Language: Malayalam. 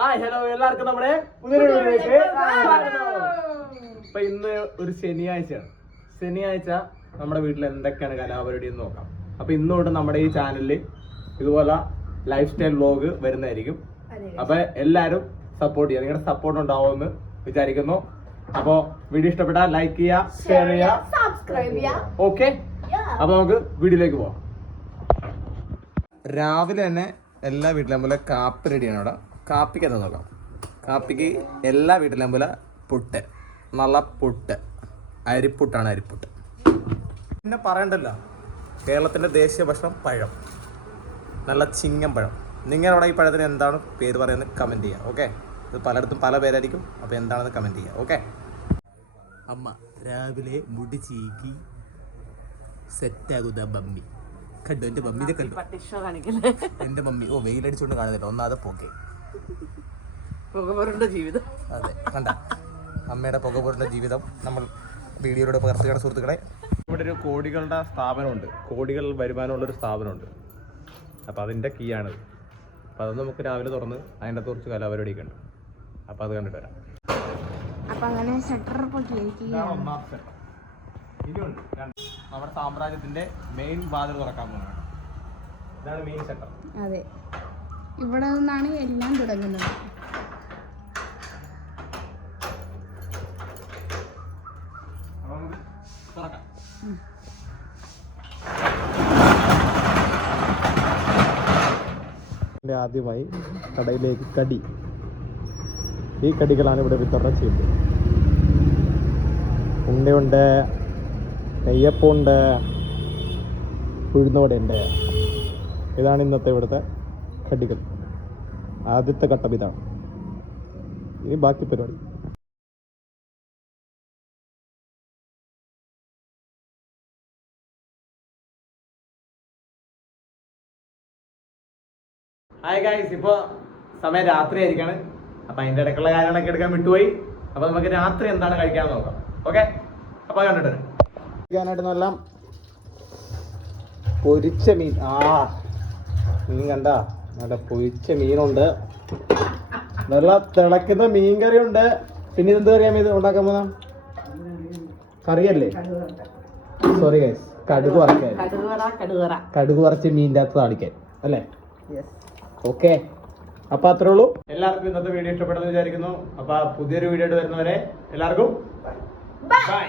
ഹായ് ഹലോ എല്ലാവർക്കും നമ്മുടെ പുതിയൊരു വീഡിയോയിലേക്ക് സ്വാഗതം. അപ്പൊ ഇന്ന് ഒരു ശനിയാഴ്ച നമ്മുടെ വീട്ടിൽ എന്തൊക്കെയാണ് കലാപരിപാടി എന്ന് നോക്കാം. അപ്പൊ ഇന്നോട്ട് നമ്മുടെ ഈ ചാനലിൽ ഇതുപോലെ ലൈഫ് സ്റ്റൈൽ വ്ലോഗ് വരുന്നതായിരിക്കും. അപ്പൊ എല്ലാരും സപ്പോർട്ട് ചെയ്യുക, നിങ്ങളുടെ സപ്പോർട്ട് ഉണ്ടാവുമെന്ന് വിചാരിക്കുന്നു. അപ്പൊ വീഡിയോ ഇഷ്ടപ്പെട്ടാൽ ലൈക്ക് ചെയ്യുക, ഷെയർ ചെയ്യുക, സബ്സ്ക്രൈബ് ചെയ്യുക. ഓക്കെ, അപ്പൊ നമുക്ക് വീഡിയോയിലേക്ക് പോവാം. രാവിലെ തന്നെ എല്ലാ വീട്ടിലും പോലെ കാപ്പി റെഡിയാണ്. അവിടെ കാപ്പിക്ക് എന്താ നോക്കാം. കാപ്പിക്ക് എല്ലാ വീട്ടിലും പോലെ പുട്ട്, നല്ല പുട്ട്, അരിപ്പുട്ടാണ് അരിപ്പുട്ട്. പിന്നെ പറയണ്ടല്ലോ, കേരളത്തിൻ്റെ ദേശീയ ഭക്ഷണം പഴം, നല്ല ചിങ്ങം പഴം. നിങ്ങളവിടെ ഈ പഴത്തിന് എന്താണ് പേര് പറയുന്നത് കമൻറ്റ് ചെയ്യുക. ഓക്കെ, ഇത് പലയിടത്തും പല പേരായിരിക്കും. അപ്പോൾ എന്താണെന്ന് കമൻറ്റ് ചെയ്യുക. ഓക്കെ. അമ്മ രാവിലെ മുടി ചീക്കി സെറ്റാകുന്ന മമ്മി കണ്ടു. എൻ്റെ മമ്മീനെ കണ്ടു. എൻ്റെ മമ്മി വെയിലടിച്ചുകൊണ്ട് കാണുന്നില്ല, ഒന്നാമത് പോക്കെ പുകപുരണ്ട ജീവിതം. അതെ, കണ്ട അമ്മയുടെ പുകപുരണ്ട ജീവിതം നമ്മൾ വീഡിയോയിലൂടെ പകർത്തുകയാണ് സുഹൃത്തുക്കളെ. ഇവിടെ ഒരു കോടികളുടെ സ്ഥാപനമുണ്ട്, കോടികൾ വരുമാനമുള്ളൊരു സ്ഥാപനമുണ്ട്. അപ്പോൾ അതിൻ്റെ കീ ആണിത്. അപ്പോൾ അത് നമുക്ക് രാവിലെ തുറന്ന് അതിൻ്റെ കുറച്ച് കലാപരിപാടിയൊക്കെ ഉണ്ട്. അപ്പോൾ അത് കണ്ടിട്ട് വരാം. ഒന്നാമത്തെ ഇനിയുണ്ട്. നമ്മുടെ സാമ്രാജ്യത്തിന്റെ മെയിൻ വാതിൽ തുറക്കാൻ പോകുന്നത് ഇതാണ് മെയിൻ സെറ്റർ. അതെ, ഇവിടെ നിന്നാണ് എല്ലാം തുടങ്ങുന്നത്. ആദ്യമായി കടയിലേക്ക് കടി, ഈ കടികളാണ് ഇവിടെ വിതരണം ചെയ്യുന്നത്. ഉണ്ടയുണ്ട്, നെയ്യപ്പമുണ്ട്, ഉഴുന്നുവടയുണ്ട്. ഇതാണ് ഇന്നത്തെ ഇവിടുത്തെ കടികൾ. ആദ്യത്തെ ഘട്ടം ഇതാണ്. ഇനി ബാക്കി പരിപാടി. ഹായ് ഗൈസ്, ഇപ്പോൾ സമയം രാത്രി ആയിരിക്കാണ്. അപ്പം അതിൻ്റെ ഇടയ്ക്കുള്ള കാര്യങ്ങളൊക്കെ എടുക്കാൻ വിട്ടുപോയി. അപ്പോൾ നമുക്ക് രാത്രി എന്താണ് കഴിക്കാമെന്ന് നോക്കാം. ഓക്കെ, അപ്പോൾ കണ്ടിട്ട് കഴിക്കാനായിട്ട് നല്ല പൊരിച്ച മീൻ. മീൻ കണ്ട, നല്ല പൊരിച്ച മീനുണ്ട്, നല്ല തിളക്കുന്ന മീൻ കറി ഉണ്ട്. പിന്നെ ഇതെന്ത് കറിയാ ഇത് ഉണ്ടാക്കാൻ പോകുന്ന കറിയല്ലേ? സോറി ഗൈസ്, കടുക് വറക്കാൻ, കടുക് വറച്ച് മീനിൻ്റെ അകത്ത് താളിക്കാൻ അല്ലേ? ഓക്കെ, അപ്പൊ അത്രേ ഉള്ളൂ. എല്ലാവർക്കും ഇന്നത്തെ വീഡിയോ ഇഷ്ടപ്പെട്ടെന്ന് വിചാരിക്കുന്നു. അപ്പൊ പുതിയൊരു വീഡിയോ ആയിട്ട് വരുന്നവരെ എല്ലാവർക്കും ബൈ.